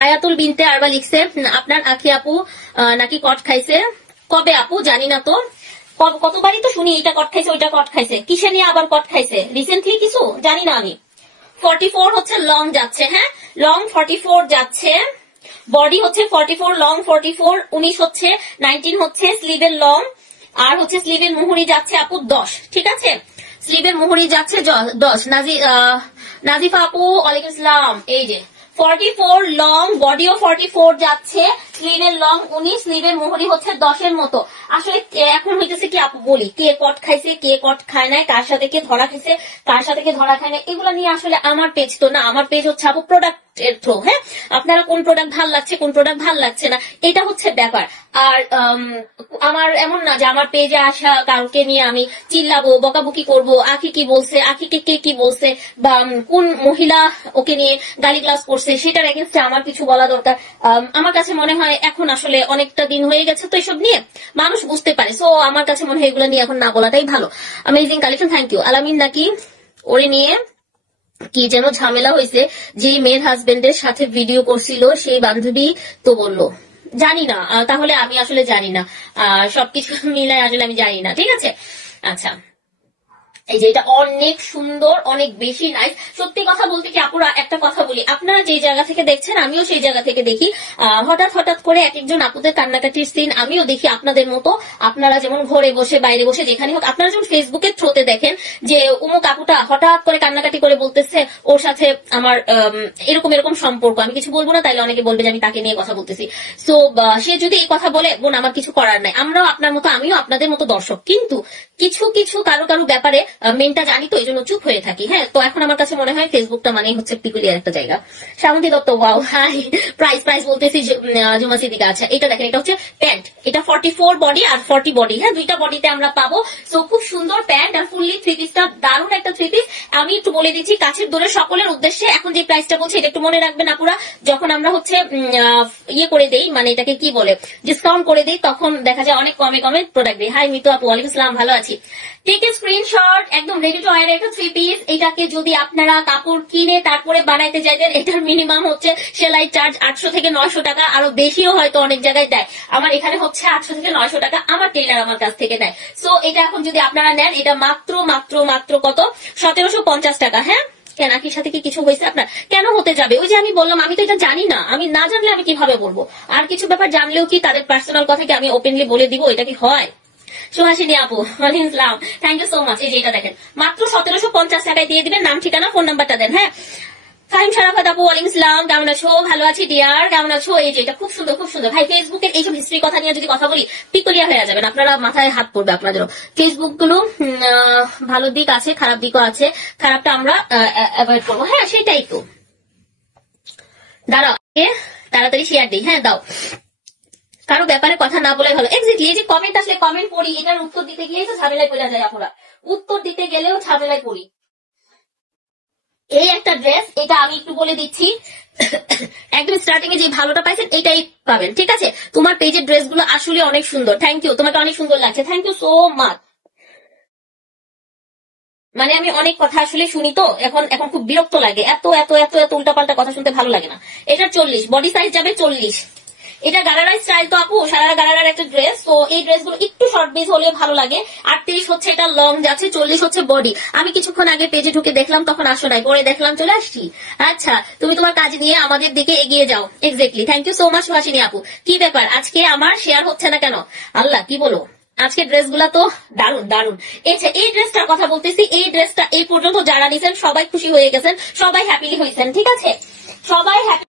আয়াতুল বিনতে আরবা লিখছে আপনার আখি আপু নাকি কট খাইছে। কবে আপু জানি না তো, কতবারই তো শুনি এটা কট খাইছে ওইটা কট খাইছে, কিসে নিয়ে আবার কট খাইছে রিসেন্টলি কিছু জানি না আমি। 44 হচ্ছে লং যাচ্ছে, হ্যাঁ লং 44 যাচ্ছে, বডি হচ্ছে 44, লং 44, 19 হচ্ছে 19 হচ্ছে স্লিভের লং, আর হচ্ছে স্লিভের মুহুরি যাচ্ছে আপু 10, ঠিক আছে স্লিভের মুহুরি যাচ্ছে 10। নাজিফা আপু ওয়ালাইকুম আসসালাম। এই যে 44 লং, বডিও 44 যাচ্ছে, স্লিভের লং 19, স্লিভের মুহুরি হচ্ছে 10 এর মতো। আসলে এখন হইতেছে কি আপু বলি, কে কট খাইছে কে কট খায় নাই, কার সাথে কে ধরা খাইছে কার সাথে কে ধরা খায় না, এগুলো নিয়ে আসলে আমার পেজ তো না, আমার পেজ হচ্ছে আপু প্রোডাক্ট এর থ্রো। হ্যাঁ আপনারা কোন প্রোডাক্ট ভাল লাগছে কোন প্রোডাক্ট ভাল লাগছে না এটা হচ্ছে ব্যাপার। আর আমার এমন না যে আমার পেজে আসা কাউকে নিয়ে আমি চিল্লাবো বকাবকি করব, আখি কি বলছে, আখিকে কে কি বলছে, বা কোন মহিলা ওকে নিয়ে গালিগালাজ করছে সেটার এগেইনস্টে আমার কিছু বলা দরকার। আমার কাছে মনে হয় এখন আসলে অনেকটা দিন হয়ে গেছে তো এসব নিয়ে মানুষ বুঝতে পারে, সো আমার কাছে মনে হয় এগুলো নিয়ে এখন না বলাটাই ভালো। Amazing collection, thank you. Alamin নাকি ওরে নিয়ে কি যেন ঝামেলা হয়েছে, যে মেয়ের হাজবেন্ডের সাথে ভিডিও করছিল সেই বান্ধবী তো বললো, জানি না তাহলে আমি আসলে জানি না, সবকিছু মিলাই আসলে আমি জানি না, ঠিক আছে। আচ্ছা এই যে এটা অনেক সুন্দর, অনেক বেশি নাইস। সত্যি কথা বলতে কি আপুরা একটা কথা বলি, আপনারা যে জায়গা থেকে দেখছেন আমিও সেই জায়গা থেকে দেখি, হঠাৎ হঠাৎ করে এক একজন আপুদের কান্নাকাটির সিন আমিও দেখি আপনাদের মতো। আপনারা যেমন ঘরে বসে বাইরে বসে যেখানে হোক, আপনারা যেমন ফেসবুকের থ্রোতে দেখেন যে উমুক আপুটা হঠাৎ করে কান্নাকাটি করে বলতেছে ওর সাথে আমার এরকম এরকম সম্পর্ক, আমি কিছু বলবো না তাইলে অনেকে বলবে যে আমি তাকে নিয়ে কথা বলতেছি। সো সে যদি এই কথা বলে বোন আমার কিছু করার নাই, আমরাও আপনার মতো আমিও আপনাদের মতো দর্শক, কিন্তু কিছু কিছু কারো কারো ব্যাপারে মেনটা জানি তো এই জন্য চুপ হয়ে থাকি। হ্যাঁ তো এখন আমার কাছে মনে হয় ফেসবুকটা মানে হচ্ছে পিকুলিয়ার একটা জায়গা। Shrabanti Dutta wow hi, price বলতেছি জুমা সিদ্দিকা। আচ্ছা এটা দেখেন, এটা হচ্ছে প্যান্ট, এটা 44 বডি আর 40 বডি, হ্যাঁ দুইটা বডিতে আমরা পাবো। সো খুব সুন্দর প্যান্ট আর ফুললি থ্রি পিসটা, দারুণ একটা থ্রি পিস। আমি একটু বলে দিচ্ছি কাছের দূরে সকলের উদ্দেশ্যে, এখন যে প্রাইসটা বলছি এটা একটু মনে রাখবেন আপুরা, যখন আমরা হচ্ছে ইয়ে করে দেই মানে এটাকে কি বলে ডিসকাউন্ট করে দেই তখন দেখা যায় অনেক কমে কমে প্রোডাক্ট দেই। হাই মিতু আপু ওয়ালাইকুম আসসালাম, ভালো আছি। টেক এ স্ক্রিনশট, একদম রেডি টু ওয়্যার একটা থ্রি পিস। এটাকে যদি আপনারা কাপড় কিনে তারপরে বানাইতে চাইতেন, এটার মিনিমাম হচ্ছে সেলাই চার্জ 800 থেকে 900 টাকা, আরো বেশিও হয়তো অনেক জায়গায় দেয়। আমার এখানে হচ্ছে 800 থেকে 900 টাকা আমার টেইলার আমার কাছ থেকে দেয়। সো এটা এখন যদি আপনারা নেন এটা মাত্র মাত্র মাত্র কত 1750 টাকা। হ্যাঁ কেন আখির সাথে কি কিছু হয়েছে আপনার? কেন হতে যাবে? ওই যে আমি বললাম আমি তো এটা জানি না, আমি না জানলে আমি কিভাবে বলবো, আর কিছু ব্যাপার জানলেও কি তাদের পার্সোনাল কথা কি আমি ওপেনলি বলে দিব, এটা কি হয়? সুহাসিনী আপু ওয়ালাইকুম আসসালাম, থ্যাংক ইউ সো মাচ। এই যে এটা দেখেন মাত্র 1750 টাকায় দিয়ে দিবেন, নাম ঠিকানা ফোন নাম্বারটা দেন। হ্যাঁ ফাহিম শারাফাত আপু ওয়ালাইকুম আসসালাম, কেমন আছো? ভালো আছি ডিয়ার, কেমন আছো? এই যে এটা খুব সুন্দর খুব সুন্দর। ভাই ফেসবুকের এইসব হিস্ট্রি কথা নিয়ে যদি কথা বলি পিকলিয়া হয়ে যাবেন আপনারা, মাথায় হাত পড়বে আপনাদেরও। ফেসবুক গুলো ভালো দিক আছে খারাপ দিকও আছে, খারাপটা আমরা অ্যাভয়েড করবো। হ্যাঁ সেটাই তো, দাঁড়াও তাড়াতাড়ি শেয়ার দিই। হ্যাঁ দাও, কারো ব্যাপারে কথা না বলে ভালো। এক্স্যাক্টলি এই যে কমেন্ট আসলে কমেন্ট পড়ি, এটার উত্তর দিতে গিয়েই তো ঝামেলায় পড়ে যায় আপনারা, উত্তর দিতে গেলেও ঝামেলায় পড়ি। এই একটা ড্রেস, এটা আমি একটু বলে দিচ্ছি, একদম স্টার্টিং এ যে ভালোটা পাইছেন এটাই পাবেন, ঠিক আছে। তোমার পেজের ড্রেস গুলো আসলে অনেক সুন্দর, থ্যাংক ইউ, তোমাকে অনেক সুন্দর লাগছে, থ্যাংক ইউ সো মাচ। মানে আমি অনেক কথা আসলে শুনি তো এখন এখন খুব বিরক্ত লাগে, এত এত এত এত উল্টাপাল্টা কথা শুনতে ভালো লাগে না। এটা 40 বডি সাইজ যাবে 40। এটা গারারাই স্টাইল তো আপু, সারা গারারার একটা ড্রেস, তো এই ড্রেস গুলো একটু শর্ট বেজ হলে ভালো লাগে। 38 হচ্ছে এটা লং যাচ্ছে, 40 হচ্ছে বডি। আমি কিছুক্ষণ আগে পেজে ঢুকে দেখলাম তখন আসো নাই, পরে দেখলাম চলে আসছি। আচ্ছা তুমি তোমার কাজ নিয়ে আমাদের দিকে এগিয়ে যাও। Exactly, thank you so much Suhasini আপু। কি ব্যাপার আজকে আমার শেয়ার হচ্ছে না কেন? আল্লাহ কি বলো, আজকে ড্রেস গুলা তো দারুন দারুন। এই ড্রেসটার কথা বলতেছি, এই ড্রেসটা এই পর্যন্ত যারা নিছেন সবাই খুশি হয়ে গেছেন, সবাই হ্যাপিলি হয়েছেন, ঠিক আছে, সবাই হ্যাপি।